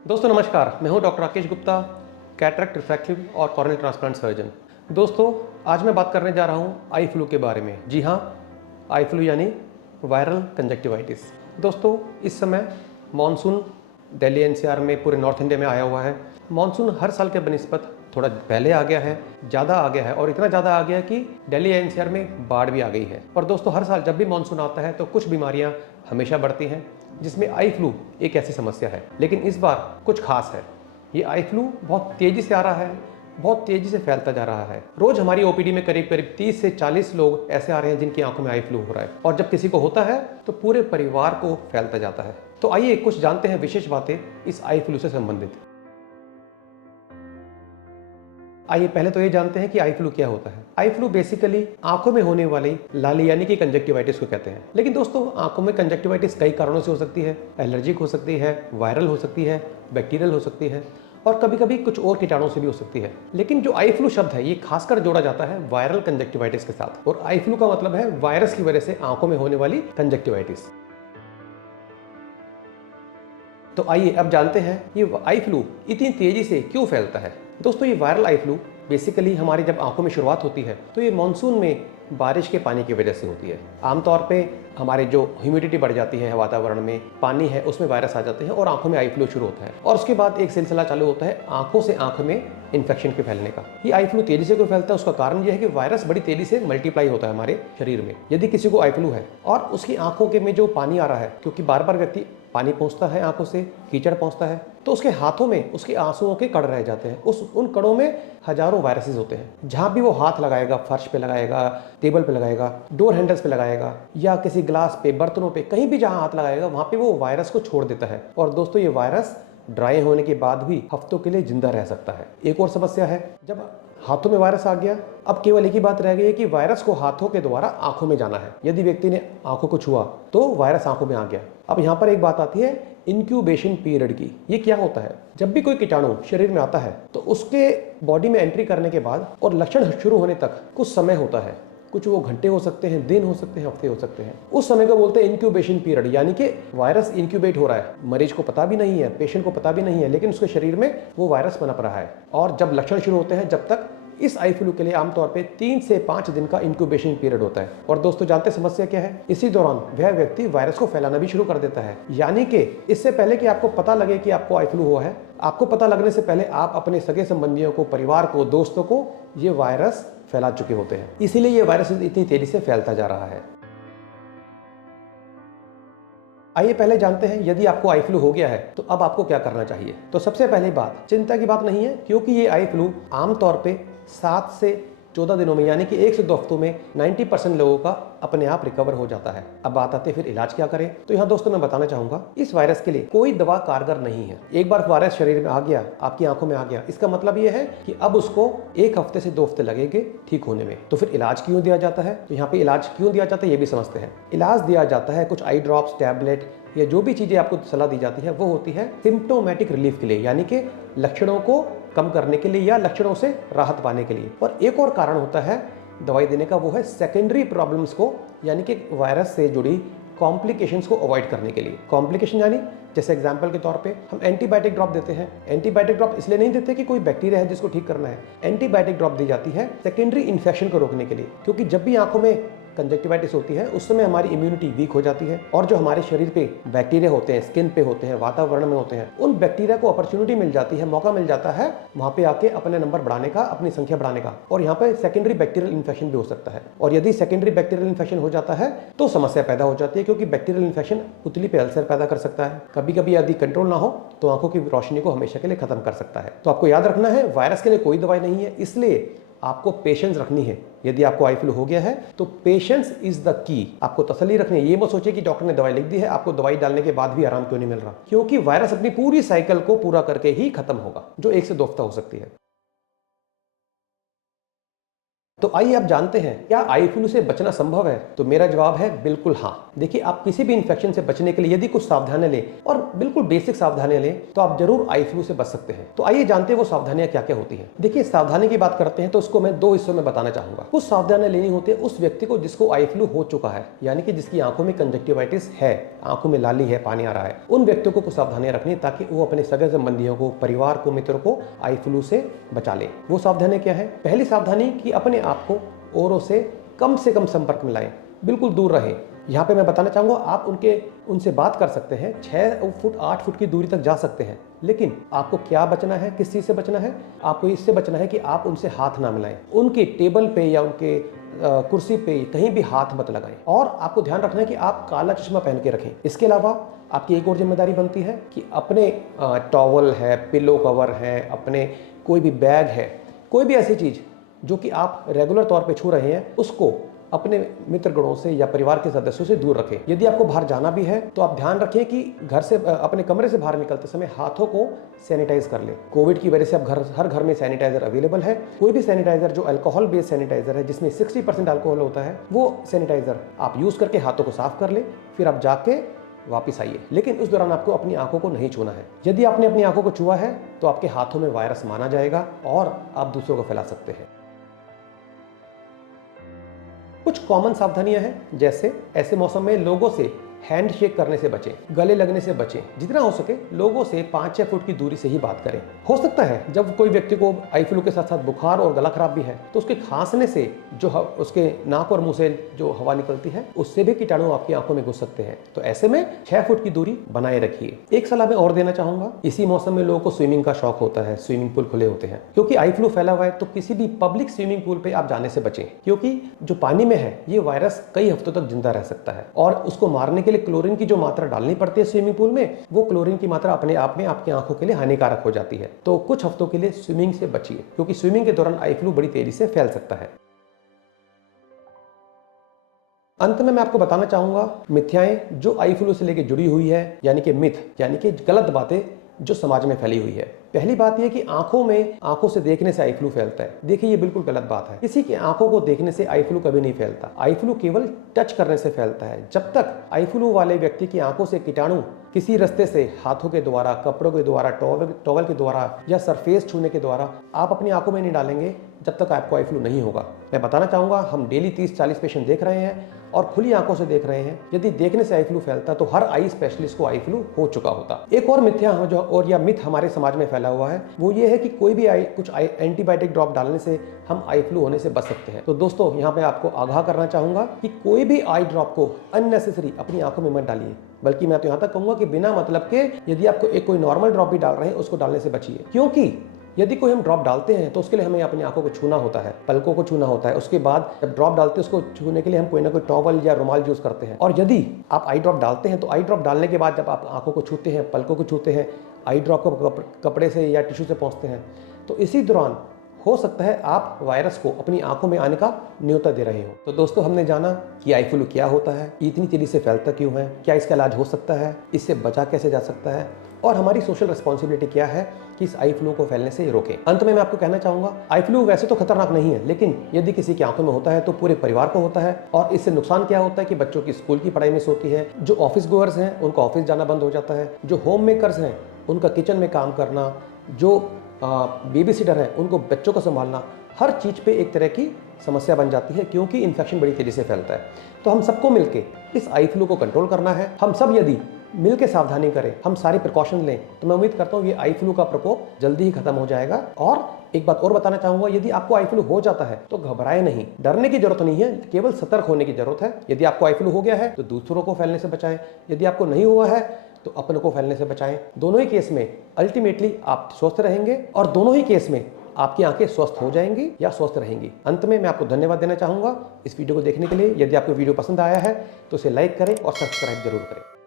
दोस्तों नमस्कार, मैं हूं doctor Rakesh Gupta, cataract refractive और कॉर्नियल ट्रांसप्लांट सर्जन। दोस्तों आज मैं बात करने जा रहा हूं आई फ्लू के बारे में। जी हां, आई फ्लू यानी वायरल कंजक्टिवाइटिस। दोस्तों इस समय मानसून दिल्ली एनसीआर में पूरे नॉर्थ इंडिया में आया हुआ है। मानसून हर साल के बनिस्बत थोड़ा पहले आ गया है, ज़्यादा आ गया है और इतना ज़्यादा आ गया है कि दिल्ली एनसीआर में बाढ़ भी आ गई है। और दोस्तों हर साल जब भी मानसून आता है तो कुछ बीमारियां हमेशा बढ़ती हैं, जिसमें आई फ्लू एक ऐसी समस्या है। लेकिन इस बार कुछ खास है, ये आई फ्लू बहुत तेज़ी से आ रहा है, बहुत तेज़ी से फैलता जा रहा है। रोज़ हमारी ओपीडी में करीब करीब 30 से 40 लोग ऐसे आ रहे हैं जिनकी आंखों में आई फ्लू हो रहा है, और जब किसी को होता है तो पूरे परिवार को फैलता जाता है। तो आइए कुछ जानते हैं विशेष बातें इस आई फ्लू से संबंधित। आइए पहले तो ये जानते हैं कि आई फ्लू क्या होता है। आई फ्लू बेसिकली आंखों में होने वाली लाली यानी कि कंजक्टिवाइटिस को कहते हैं। लेकिन दोस्तों आंखों में कंजक्टिवाइटिस कई कारणों से हो सकती है। एलर्जिक हो सकती है, वायरल हो सकती है, बैक्टीरियल हो सकती है और कभी कभी कुछ और कीटाणुओं से भी हो सकती है। लेकिन जो आई फ्लू शब्द है ये खासकर जोड़ा जाता है वायरल कंजक्टिवाइटिस के साथ, और आई फ्लू का मतलब है वायरस की वजह से आंखों में होने वाली कंजक्टिवाइटिस। तो आइए अब जानते हैं ये आई फ्लू इतनी तेजी से क्यों फैलता है। दोस्तों ये वायरल आई फ्लू बेसिकली हमारी जब आंखों में शुरुआत होती है तो ये मानसून में बारिश के पानी की वजह से होती है। आमतौर पे हमारे जो ह्यूमिडिटी बढ़ जाती है वातावरण में, पानी है उसमें वायरस आ जाते हैं और आंखों में आई फ्लू शुरू होता है, और उसके बाद एक सिलसिला चालू होता है आंखों से आंख में इन्फेक्शन के फैलने का। ये आई फ्लू तेजी से क्यों फैलता है, उसका कारण यह है कि वायरस बड़ी तेजी से मल्टीप्लाई होता है हमारे शरीर में। यदि किसी को आई फ्लू है और उसकी आंखों के में जो पानी आ रहा है, क्योंकि बार बार व्यक्ति पानी पहुंचता है आंखों से, कीचड़ पहुंचता है, तो उसके हाथों में उसके आंसुओं के कण रह जाते हैं। उन कणों में हजारों वायरसेस होते हैं। जहां भी वो हाथ लगाएगा, फर्श पे लगाएगा, टेबल पे लगाएगा, डोर हैंडल्स पे लगाएगा या किसी ग्लास पे, बर्तनों पे, कहीं भी जहां हाथ लगाएगा वहां पे वो वायरस को छोड़ देता है। और दोस्तों ये वायरस ड्राई होने के बाद भी हफ्तों के लिए जिंदा रह सकता है। एक और समस्या है, जब हाथों में वायरस आ गया, अब केवल एक ही बात रह गई है कि वायरस को हाथों के द्वारा आंखों में जाना है। यदि व्यक्ति ने आंखों को छुआ तो वायरस आंखों में आ गया। अब यहाँ पर एक बात आती है इंक्यूबेशन पीरियड की। ये क्या होता है, जब भी कोई कीटाणु शरीर में आता है तो उसके बॉडी में एंट्री करने के बाद और लक्षण शुरू होने तक कुछ समय होता है। कुछ वो घंटे हो सकते हैं, दिन हो सकते हैं, हफ्ते हो सकते हैं। उस समय को बोलते हैं इंक्यूबेशन पीरियड, यानी कि वायरस इंक्यूबेट हो रहा है। मरीज को पता भी नहीं है, पेशेंट को पता भी नहीं है, लेकिन उसके शरीर में वो वायरस पनप रहा है। और जब लक्षण शुरू होते हैं, जब तक इस आई फ्लू के लिए आमतौर पे 3 से 5 दिन का इंक्यूबेशन पीरियड होता है। और दोस्तों जानते समस्या क्या है, इसी दौरान वह व्यक्ति वायरस को फैलाना भी शुरू कर देता है। यानी कि इससे पहले कि आपको पता लगे कि आपको आई फ्लू हुआ है, आपको पता लगने से पहले आप अपने सगे संबंधियों को, परिवार को, दोस्तों को ये वायरस फैला चुके होते हैं। इसीलिए ये वायरस इतनी तेजी से फैलता जा रहा है। आइए पहले जानते हैं यदि आपको आई फ्लू हो गया है तो अब आपको क्या करना चाहिए। तो सबसे पहली बात, चिंता की बात नहीं है, क्योंकि ये आई फ्लू आमतौर पे 7 से 14 दिनों में, यानी कि 1 से 2 हफ्तों में 90% लोगों का अपने आप रिकवर हो जाता है। अब बात आती है फिर इलाज क्या करें। तो यहाँ दोस्तों मैं बताना चाहूंगा, इस वायरस के लिए कोई दवा कारगर नहीं है। एक बार वायरस शरीर में आ गया, आपकी आंखों में आ गया, इसका मतलब ये है कि अब उसको 1 हफ्ते से 2 हफ्ते लगेंगे ठीक होने में। तो फिर इलाज क्यों दिया जाता है, तो यहाँ पे इलाज क्यों दिया जाता है ये भी समझते हैं। इलाज दिया जाता है कुछ आई ड्रॉप्स, टैबलेट या जो भी चीजें आपको सलाह दी जाती है वो होती है सिम्प्टोमेटिक रिलीफ के लिए, यानी कि लक्षणों को कम करने के लिए या लक्षणों से राहत पाने के लिए। और एक और कारण होता है दवाई देने का, वो है सेकेंडरी प्रॉब्लम्स को, यानी कि वायरस से जुड़ी कॉम्प्लिकेशंस को अवॉइड करने के लिए। कॉम्प्लिकेशन यानी जैसे एग्जांपल के तौर पे हम एंटीबायोटिक ड्रॉप देते हैं। एंटीबायोटिक ड्रॉप इसलिए नहीं देते कि कोई बैक्टीरिया है जिसको ठीक करना है। एंटीबायोटिक ड्रॉप दी जाती है सेकेंडरी इन्फेक्शन को रोकने के लिए, क्योंकि जब भी आंखों में कंजक्टिवाइटिस होती है उस समय हमारी इम्यूनिटी वीक हो जाती है, और जो हमारे शरीर पे बैक्टीरिया होते हैं, स्किन पे होते हैं, वातावरण में होते हैं, उन बैक्टीरिया को अपॉर्चुनिटी मिल जाती है, मौका मिल जाता है वहां पे आके अपने नंबर बढ़ाने का, अपनी संख्या बढ़ाने का, और यहाँ पे सेकेंडरी बैक्टीरियल इन्फेक्शन भी हो सकता है। और यदि सेकेंडरी बैक्टीरियल इन्फेक्शन हो जाता है तो समस्या पैदा हो जाती है, क्योंकि बैक्टीरियल इन्फेक्शन पुतली पे अल्सर पैदा कर सकता है। कभी कभी यदि कंट्रोल ना हो तो आंखों की रोशनी को हमेशा के लिए खत्म कर सकता है। तो आपको याद रखना है वायरस के लिए कोई दवाई नहीं है, इसलिए आपको पेशेंस रखनी है। यदि आपको आई फ्लू हो गया है तो पेशेंस इज द की। आपको तसल्ली रखनी है। ये मत सोचिए कि डॉक्टर ने दवाई लिख दी है, आपको दवाई डालने के बाद भी आराम क्यों नहीं मिल रहा, क्योंकि वायरस अपनी पूरी साइकिल को पूरा करके ही खत्म होगा, जो 1 से 2 हफ्ता हो सकती है। तो आइए अब जानते हैं क्या आई फ्लू से बचना संभव है। तो मेरा जवाब है बिल्कुल हाँ। देखिए, आप किसी भी इन्फेक्शन से बचने के लिए यदि कुछ सावधानियां लें और बिल्कुल बेसिक सावधानियां लें तो आप जरूर आई फ्लू से बच सकते हैं। तो आइए जानते हैं वो सावधानियां क्या क्या होती हैं। देखिए, सावधानी की बात करते हैं तो उसको मैं 2 हिस्सों में बताना चाहूंगा। कुछ सावधानियां लेनी होती है उस व्यक्ति को जिसको आई फ्लू हो चुका है, यानी कि जिसकी आंखों में कंजक्टिवाइटिस है, आंखों में लाली है, पानी आ रहा है, उन व्यक्तियों को कुछ सावधानियां रखनी ताकि वो अपने सगे संबंधियों को, परिवार को, मित्रों को आई फ्लू से बचा ले। वो सावधानियां क्या है? पहली सावधानी कि अपने आप को औरों से कम संपर्क में लाएं, बिल्कुल दूर रहें। यहाँ पे मैं बताना चाहूँगा, आप उनसे बात कर सकते हैं, 6 फुट 8 फुट की दूरी तक जा सकते हैं, लेकिन आपको क्या बचना है, किस चीज़ से बचना है? आपको इससे बचना है कि आप उनसे हाथ ना मिलाएं, उनके टेबल पे या उनके कुर्सी पे कहीं भी हाथ मत लगाएं, और आपको ध्यान रखना है कि आप काला चश्मा पहन के रखें। इसके अलावा आपकी एक और जिम्मेदारी बनती है कि अपने टॉवल है, पिलो कवर है, अपने कोई भी बैग है, कोई भी ऐसी चीज़ जो कि आप रेगुलर तौर पे छू रहे हैं, उसको अपने मित्रगणों से या परिवार के सदस्यों से दूर रखें। यदि आपको बाहर जाना भी है तो आप ध्यान रखें कि घर से, अपने कमरे से बाहर निकलते समय हाथों को सैनिटाइज कर लें। कोविड की वजह से अब हर घर में सैनिटाइजर अवेलेबल है। कोई भी सैनिटाइजर जो अल्कोहल बेस्ड सैनिटाइजर है, जिसमें 60% अल्कोहल होता है, वो सैनिटाइजर आप यूज करके हाथों को साफ कर लें, फिर आप जाके वापिस आइए। लेकिन उस दौरान आपको अपनी आंखों को नहीं छूना है। यदि आपने अपनी आंखों को छुआ है तो आपके हाथों में वायरस माना जाएगा और आप दूसरों को फैला सकते हैं। कुछ कॉमन सावधानियां हैं, जैसे ऐसे मौसम में लोगों से हैंड शेक करने से बचें, गले लगने से बचें, जितना हो सके लोगों से 5-6 फुट की दूरी से ही बात करें। हो सकता है जब कोई व्यक्ति को आई फ्लू के साथ साथ बुखार और गला खराब भी है तो उसके खांसने से जो उसके नाक और मुंह से जो हवा निकलती है उससे भी कीटाणु आपकी आंखों में घुस सकते हैं। तो ऐसे में 6 फुट की दूरी बनाए रखिए। एक सलाह मैं और देना चाहूंगा, इसी मौसम में लोगों को स्विमिंग का शौक होता है, स्विमिंग पूल खुले होते हैं, क्योंकि आई फ्लू फैला हुआ है तो किसी भी पब्लिक स्विमिंग पूल पे आप जाने से बचें, क्योंकि जो पानी में है ये वायरस कई हफ्तों तक जिंदा रह सकता है और उसको मारने के लिए क्लोरीन की जो मात्रा डालनी पड़ती है स्विमिंग पूल में, वो क्लोरीन की मात्रा अपने आप में आपकी आंखों के लिए हानिकारक हो जाती है। तो कुछ हफ्तों के लिए स्विमिंग से बचिए, क्योंकि स्विमिंग के दौरान आई फ्लू बड़ी तेजी से फैल सकता है। अंत में मैं आपको बताना चाहूंगा मिथ्याएं जो आई फ्लू से लेकर जुड़ी हुई है, यानी कि मिथ, यानी कि गलत बातें जो समाज में फैली हुई है। पहली बात यह कि आंखों से देखने से आई फ्लू फैलता है। देखिए, ये बिल्कुल गलत बात है। किसी की आंखों को देखने से आई फ्लू कभी नहीं फैलता। आई फ्लू केवल टच करने से फैलता है। जब तक आई फ्लू वाले व्यक्ति की आंखों से कीटाणु किसी रास्ते से, हाथों के द्वारा, कपड़ों के द्वारा, टॉवल के द्वारा या सरफेस छूने के द्वारा आप अपनी आंखों में नहीं डालेंगे, जब तक आपको आई फ्लू नहीं होगा। मैं बताना चाहूंगा, हम डेली 30-40 पेशेंट देख रहे हैं और खुली आंखों से देख रहे हैं। यदि देखने से आई फ्लू फैलता तो हर आई स्पेशलिस्ट को आई फ्लू हो चुका होता। एक और मिथ हमारे समाज में फैला हुआ है, वो ये है कि कोई भी एंटीबायोटिक ड्रॉप डालने से हम आई फ्लू होने से बच सकते हैं। तो दोस्तों, यहाँ पे आपको आगाह करना चाहूंगा कि कोई भी आई ड्रॉप को अननेसेसरी अपनी आंखों में मत डालिए, बल्कि मैं तो यहाँ तक कहूंगा कि बिना मतलब के यदि आपको कोई नॉर्मल ड्रॉप भी डाल रहे हैं उसको डालने से बचिए, क्योंकि यदि कोई हम ड्रॉप डालते हैं तो उसके लिए हमें अपनी आंखों को छूना होता है, पलकों को छूना होता है। उसके बाद जब ड्रॉप डालते हैं उसको छूने के लिए हम कोई ना कोई टॉवल या रुमाल यूज करते हैं। और यदि आप आई ड्रॉप डालते हैं तो आई ड्रॉप डालने के बाद जब आप आंखों को छूते हैं, पलकों को छूते हैं, आई ड्रॉप को कपड़े से या टिश्यू से पहुँचते हैं, तो इसी दौरान हो सकता है आप वायरस को अपनी आंखों में आने का न्योता दे रहे हो। तो दोस्तों, हमने जाना कि आई फ्लू क्या होता है, इतनी तेजी से फैलता क्यों है, क्या इसका इलाज हो सकता है, इससे बचा कैसे जा सकता है, और हमारी सोशल रिस्पॉन्सिबिलिटी क्या है कि इस आई फ्लू को फैलने से रोकें। अंत में मैं आपको कहना चाहूंगा, आई फ्लू वैसे तो खतरनाक नहीं है, लेकिन यदि किसी की आंखों में होता है तो पूरे परिवार को होता है। और इससे नुकसान क्या होता है कि बच्चों की स्कूल की पढ़ाई मिस होती है, जो ऑफिस गोअर्स हैं उनका ऑफिस जाना बंद हो जाता है, जो होम मेकर्स हैं उनका किचन में काम करना, जो बेबी सिटर हैं उनको बच्चों को संभालना, हर चीज़ पे एक तरह की समस्या बन जाती है, क्योंकि इन्फेक्शन बड़ी तेजी से फैलता है। तो हम सबको मिलके इस आई फ्लू को कंट्रोल करना है। हम सब यदि मिलकर सावधानी करें, हम सारी प्रिकॉशन लें, तो मैं उम्मीद करता हूँ ये आई फ्लू का प्रकोप जल्दी ही खत्म हो जाएगा। और एक बात और बताना चाहूंगा, यदि आपको आई फ्लू हो जाता है तो घबराए नहीं, डरने की जरूरत नहीं है, केवल सतर्क होने की जरूरत है। यदि आपको आई फ्लू हो गया है तो दूसरों को फैलने से बचाएं, यदि आपको नहीं हुआ है तो अपनों को फैलने से बचाएं। दोनों ही केस में अल्टीमेटली आप स्वस्थ रहेंगे और दोनों ही केस में आपकी आंखें स्वस्थ हो जाएंगी या स्वस्थ रहेंगी। अंत में मैं आपको धन्यवाद देना चाहूंगा इस वीडियो को देखने के लिए। यदि आपको वीडियो पसंद आया है तो इसे लाइक करें और सब्सक्राइब जरूर करें।